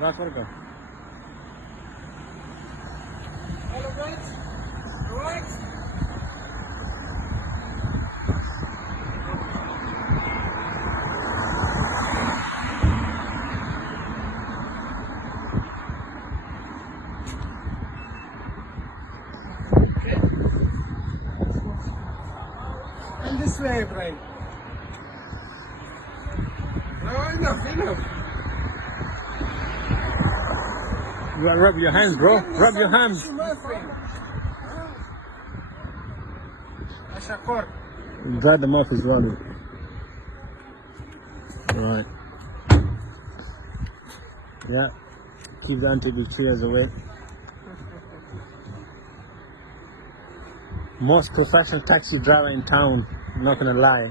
Right, where to go? Hello guys, alright? And this way, Brian. No, enough. Rub your hands, bro. Rub your hands. Ashakor. Dry them off as well. Right. Yeah. Keep the antibacterials away. Most professional taxi driver in town, not gonna lie.